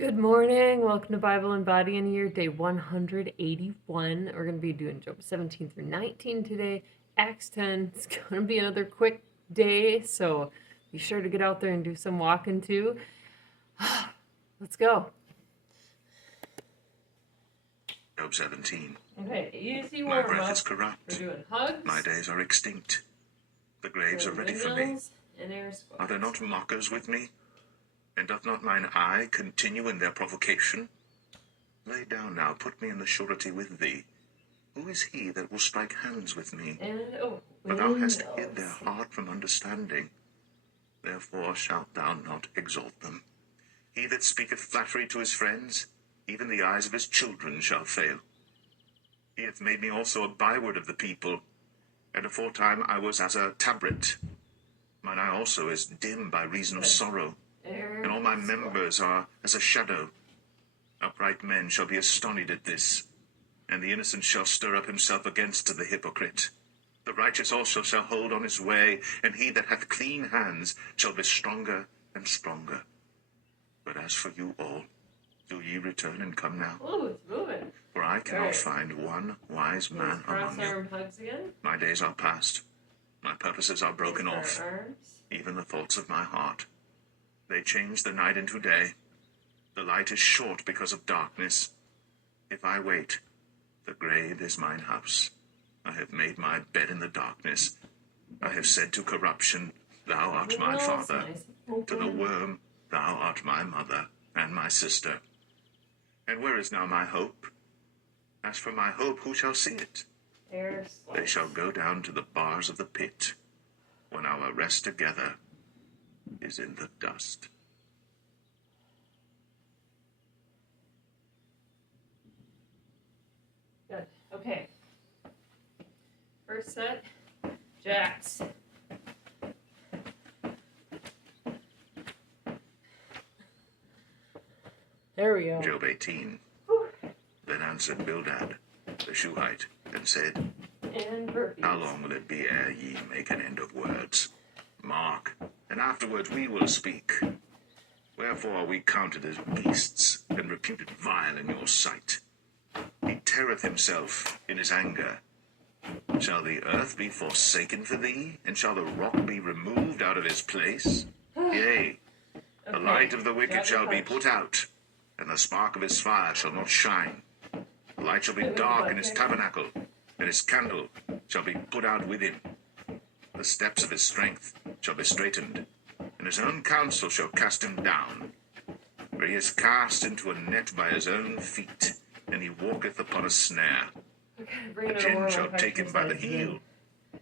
Good morning. Welcome to Bible and Body in a Year, day 181. We're going to be doing Job 17 through 19 today. Acts 10. It's going to be another quick day, so be sure to get out there and do some walking too. Let's go. Job 17. Okay, easy My warm breath up. is corrupt. We're doing hugs. My days are extinct. The graves are ready for me. And air squats. Are there not mockers with me? And doth not mine eye continue in their provocation? Lay down now, put me in the surety with thee. Who is he that will strike hands with me? For thou hast hid their heart from understanding. Therefore shalt thou not exalt them. He that speaketh flattery to his friends, even the eyes of his children shall fail. He hath made me also a byword of the people, and aforetime I was as a tabret. Mine eye also is dim by reason of sorrow, and all my members are as a shadow. Upright men shall be astonished at this, and the innocent shall stir up himself against the hypocrite. The righteous also shall hold on his way, and he that hath clean hands shall be stronger and stronger. But as for you all, do ye return and come now? Oh, it's moving. For I cannot find one wise man among you. Hugs again. My days are past. My purposes are broken off, even the thoughts of my heart. They change the night into day. The light is short because of darkness. If I wait, the grave is mine house. I have made my bed in the darkness. I have said to corruption, thou art my father. To the worm, thou art my mother and my sister. And where is now my hope? As for my hope, who shall see it? They shall go down to the bars of the pit, when our rest together is in the dust. Good. Okay. First set, jacks. There we go. Job 18. Then answered Bildad, the Shuhite, and said, How long will it be ere ye make an end of words? Mark, and afterwards we will speak. Wherefore are we counted as beasts, and reputed vile in your sight? He teareth himself in his anger. Shall the earth be forsaken for thee, and shall the rock be removed out of his place? Yea, the light of the wicked shall be put out, and the spark of his fire shall not shine. The light shall be dark in his tabernacle, and his candle shall be put out with him. The steps of his strength shall be straitened, and his own counsel shall cast him down. For he is cast into a net by his own feet, and he walketh upon a snare. The gin shall take him by the heel,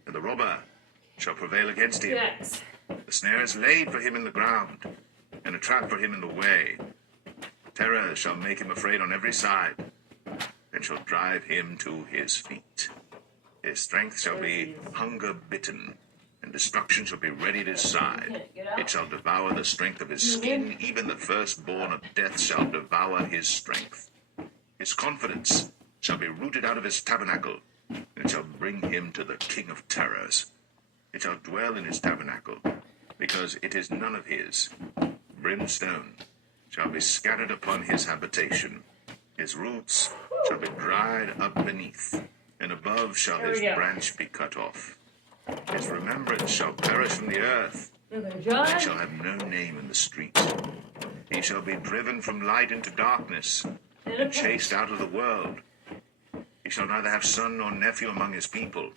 and the robber shall prevail against him. Yes. The snare is laid for him in the ground, and a trap for him in the way. Terror shall make him afraid on every side, and shall drive him to his feet. His strength shall be hunger bitten, and destruction shall be ready at his side. It shall devour the strength of his skin, even the firstborn of death shall devour his strength. His confidence shall be rooted out of his tabernacle, and it shall bring him to the king of terrors. It shall dwell in his tabernacle, because it is none of his. Brimstone shall be scattered upon his habitation. His roots shall be dried up beneath, and above shall his branch be cut off. His remembrance shall perish from the earth, and he shall have no name in the street. He shall be driven from light into darkness, and chased out of the world. He shall neither have son nor nephew among his people,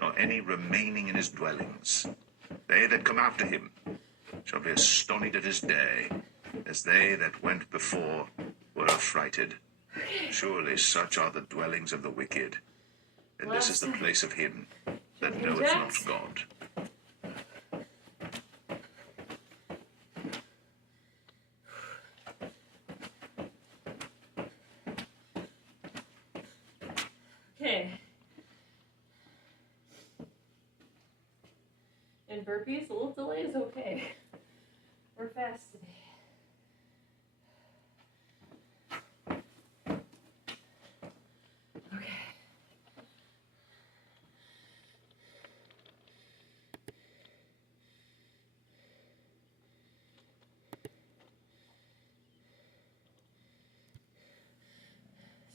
nor any remaining in his dwellings. They that come after him shall be astonished at his day, as they that went before were affrighted. Surely such are the dwellings of the wicked, and this is the place of him that knoweth not God. Okay. And burpees, a little delay is okay. We're fast today. Okay.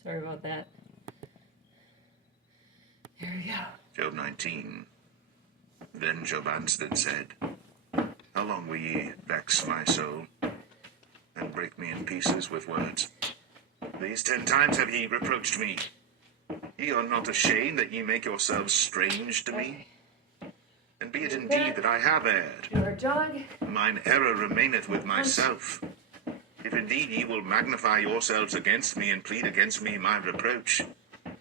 Sorry about that. There we go. Job 19. Then Job answered and said, How long will ye vex my soul, and break me in pieces with words? These 10 times have ye reproached me. Ye are not ashamed that ye make yourselves strange to me? And be it indeed that I have erred, Your dog. mine error remaineth with myself. If indeed ye will magnify yourselves against me, and plead against me my reproach,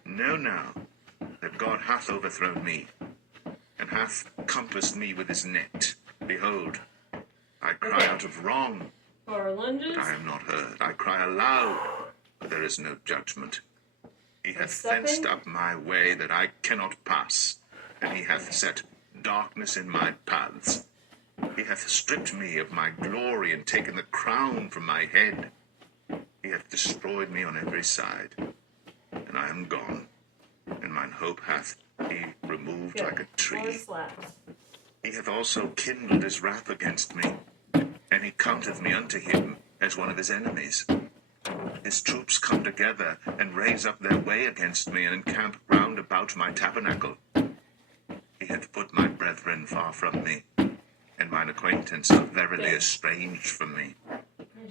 know now that God hath overthrown me, and hath compassed me with his net. Behold, I cry out of wrong, Power lunges. but I am not heard. I cry aloud, but there is no judgment. He hath Stepping. fenced up my way that I cannot pass, and he hath set darkness in my paths. He hath stripped me of my glory, and taken the crown from my head. He hath destroyed me on every side, and I am gone, and mine hope hath he removed like a More tree. slaps. He hath also kindled his wrath against me, and he counteth me unto him as one of his enemies. His troops come together, and raise up their way against me, and encamp round about my tabernacle. He hath put my brethren far from me, and mine acquaintance are verily estranged from me.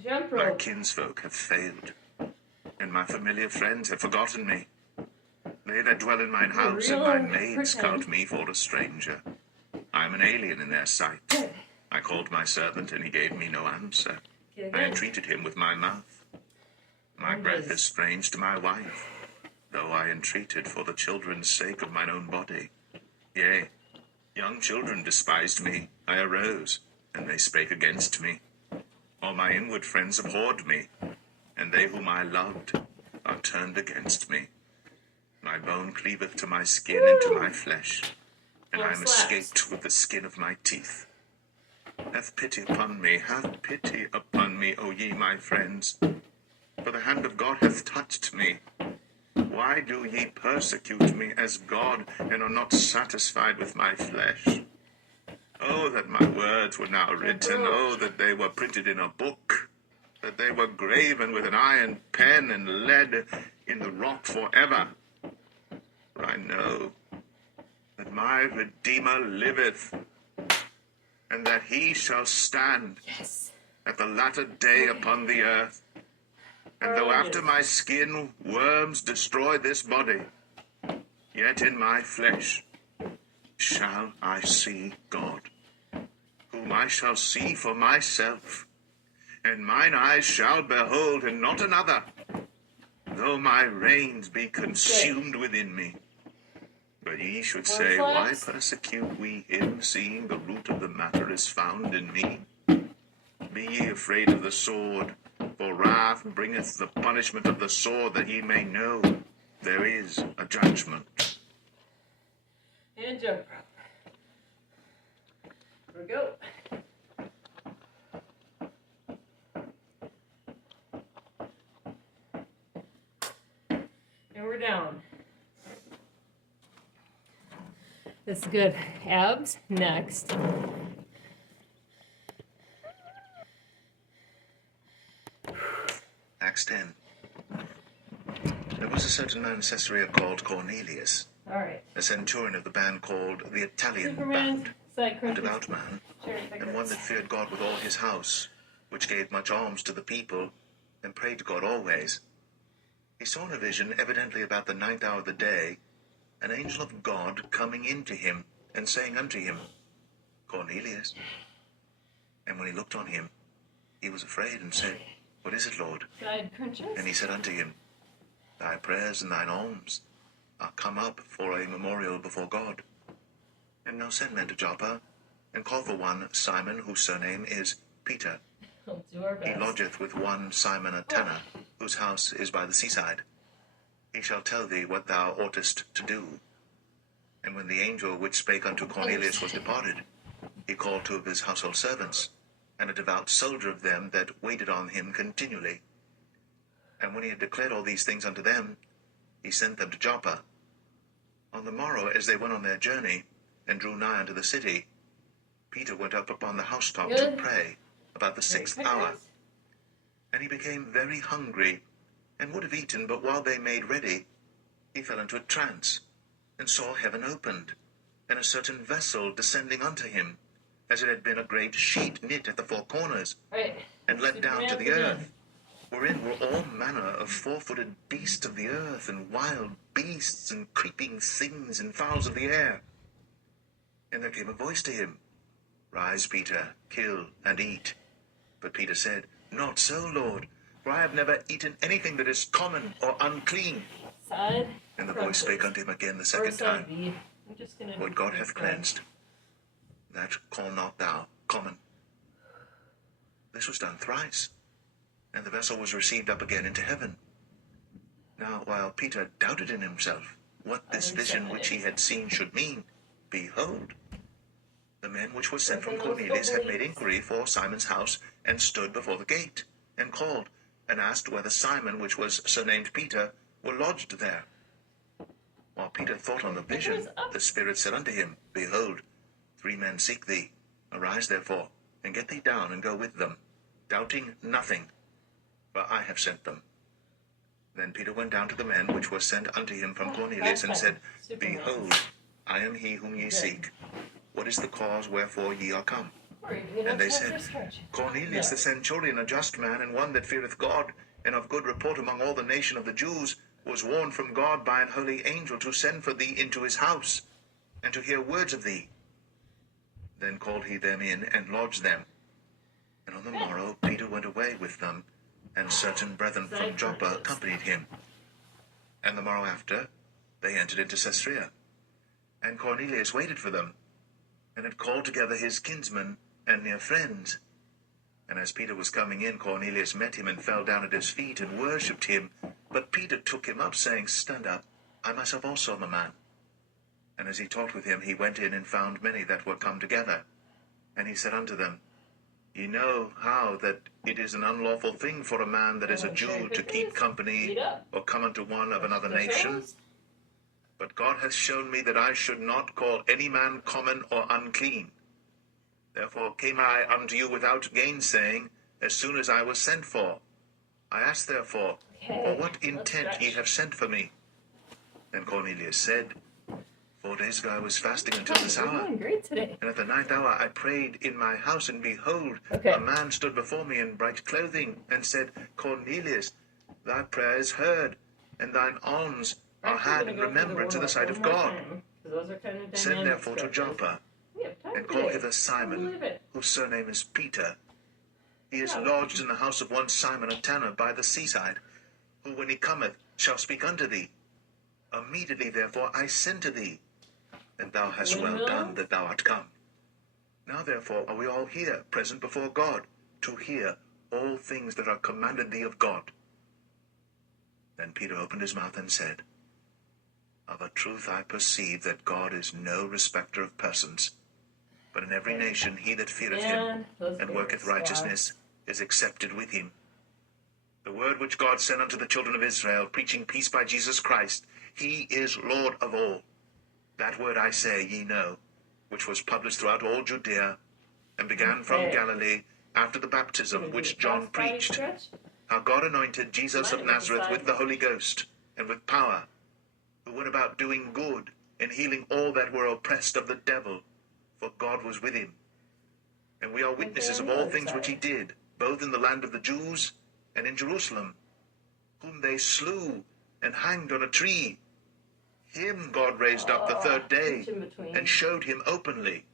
Jump My rope. kinsfolk have failed, and my familiar friends have forgotten me. They that dwell in mine house and Real mine maids pretend. count me for a stranger. I am an alien in their sight. Good. I called my servant, and he gave me no answer. Get I in. entreated him with my mouth. My breath is strange to my wife, though I entreated for the children's sake of mine own body. Yea, young children despised me. I arose, and they spake against me. All my inward friends abhorred me, and they whom I loved are turned against me. My bone cleaveth to my skin and to my flesh, and I am escaped with the skin of my teeth. Have pity upon me, have pity upon me, O ye my friends, for the hand of God hath touched me. Why do ye persecute me as God, and are not satisfied with my flesh? Oh, that my words were now written, oh, that they were printed in a book, that they were graven with an iron pen and lead in the rock forever. For I know that my Redeemer liveth, and that he shall stand Yes. at the latter day upon the earth. And though after my skin worms destroy this body, yet in my flesh shall I see God, whom I shall see for myself, and mine eyes shall behold, and not another, though my reins be consumed within me. But ye should say, Why persecute we him, seeing the root of the matter is found in me? Be ye afraid of the sword, for wrath bringeth the punishment of the sword, that ye may know there is a judgment. And jump rope. Here we go. And we're down. That's good. Abs next. Acts 10. There was a certain man in Caesarea called Cornelius, All right. a centurion of the band called the Italian Superman, band, side a crunches, devout man, cherry and one that pickers. feared God with all his house, which gave much alms to the people, and prayed to God always. He saw in a vision, evidently about the 9th hour of the day, an angel of God coming in to him, and saying unto him, Cornelius. And when he looked on him, he was afraid, and said, What is it, Lord? Side crunches. And he said unto him, Thy prayers and thine alms are come up for a memorial before God. And now send men to Joppa, and call for one Simon, whose surname is Peter. We'll do our He best. lodgeth with one Simon a tanner, whose house is by the seaside. He shall tell thee what thou oughtest to do. And when the angel which spake unto Cornelius was departed, he called two of his household servants, and a devout soldier of them that waited on him continually. And when he had declared all these things unto them, he sent them to Joppa. On the morrow, as they went on their journey, and drew nigh unto the city, Peter went up upon the housetop to Good. pray, about the 6th hour. And he became very hungry, and would have eaten, but while they made ready, he fell into a trance, and saw heaven opened, and a certain vessel descending unto him, as it had been a great sheet knit at the four corners, Right. and let down to Superman's the again. earth, wherein were all manner of four-footed beasts of the earth, and wild beasts, and creeping things, and fowls of the air. And there came a voice to him, Rise, Peter, kill and eat. But Peter said, Not so, Lord, for I have never eaten anything that is common or unclean. Side. And the voice spake unto him again the second time, I'm just gonna What do God this hath side. cleansed, that call not thou common. This was done thrice, and the vessel was received up again into heaven. Now, while Peter doubted in himself what this vision which he had seen should mean, behold, the men which were sent from Cornelius had made inquiry for Simon's house, and stood before the gate, and called, and asked whether Simon, which was surnamed Peter, were lodged there. While Peter thought on the vision, the Spirit said unto him, Behold, 3 men seek thee. Arise therefore, and get thee down, and go with them, doubting nothing, for I have sent them. Then Peter went down to the men which were sent unto him from Cornelius, and said, Behold, I am he whom ye seek. What is the cause wherefore ye are come? And they said, Cornelius the centurion, a just man, and one that feareth God, and of good report among all the nation of the Jews, was warned from God by an holy angel to send for thee into his house, and to hear words of thee. Then called he them in, and lodged them. And on the morrow Peter went away with them, and certain brethren from Joppa accompanied him. And the morrow after, they entered into Caesarea. And Cornelius waited for them, and had called together his kinsmen and near friends. And as Peter was coming in, Cornelius met him, and fell down at his feet, and worshipped him. But Peter took him up, saying, Stand up, I myself also am a man. And as he talked with him, he went in, and found many that were come together. And he said unto them, Ye know how that it is an unlawful thing for a man that is a Jew to keep company, or come unto one of another nation. But God hath shown me that I should not call any man common or unclean. Therefore came I unto you without gainsaying, as soon as I was sent for. I asked therefore, For what intent ye have sent for me? Then Cornelius said, 4 days ago I was fasting until this You're hour. doing great today. And at the 9th hour I prayed in my house, and behold, Okay. a man stood before me in bright clothing, and said, Cornelius, thy prayer is heard, and thine alms are had in remembrance in the sight of God. Send therefore to Joppa, and call hither Simon, whose surname is Peter. He is lodged in the house of one Simon a tanner by the seaside, who when he cometh shall speak unto thee. Immediately therefore I send to thee, and thou hast well done that thou art come. Now therefore are we all here, present before God, to hear all things that are commanded thee of God. Then Peter opened his mouth and said, Of a truth I perceive that God is no respecter of persons, but in every nation he that feareth him and worketh righteousness is accepted with him. The word which God sent unto the children of Israel, preaching peace by Jesus Christ, he is Lord of all. That word I say ye know, which was published throughout all Judea, and began from Galilee after the baptism which John preached, how God anointed Jesus of Nazareth with the Holy Ghost and with power, who went about doing good and healing all that were oppressed of the devil, for God was with him. And we are witnesses of all things which he did, both in the land of the Jews and in Jerusalem, whom they slew and hanged on a tree. Him God raised up the 3rd day, and showed him openly,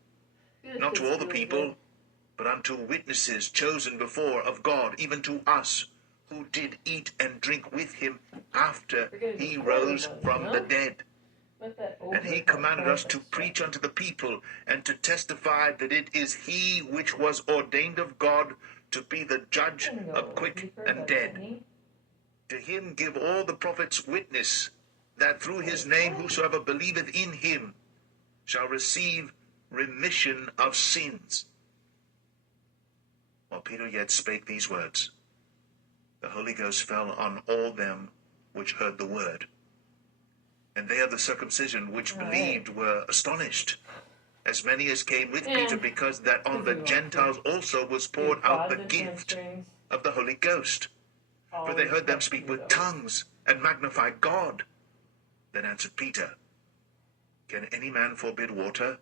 not to all the people, but unto witnesses chosen before of God, even to us, who did eat and drink with him after he rose from the dead. And he commanded us to preach unto the people, and to testify that it is he which was ordained of God to be the judge of quick and dead. To him give all the prophets witness, that through his name whosoever believeth in him shall receive remission of sins. While Peter yet spake these words, the Holy Ghost fell on all them which heard the word. And they of the circumcision which believed were astonished, as many as came with Peter, because that on the Gentiles also was poured out the gift of the Holy Ghost. for they heard them speak with tongues and magnify God. Then answered Peter, Can any man forbid water,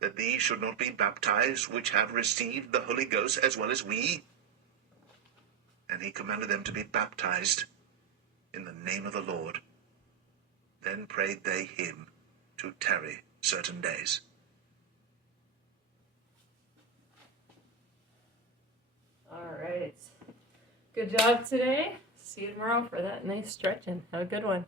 that these should not be baptized, which have received the Holy Ghost as well as we? And he commanded them to be baptized in the name of the Lord. Then prayed they him to tarry certain days. All right. Good job today. See you tomorrow for that nice stretching. Have a good one.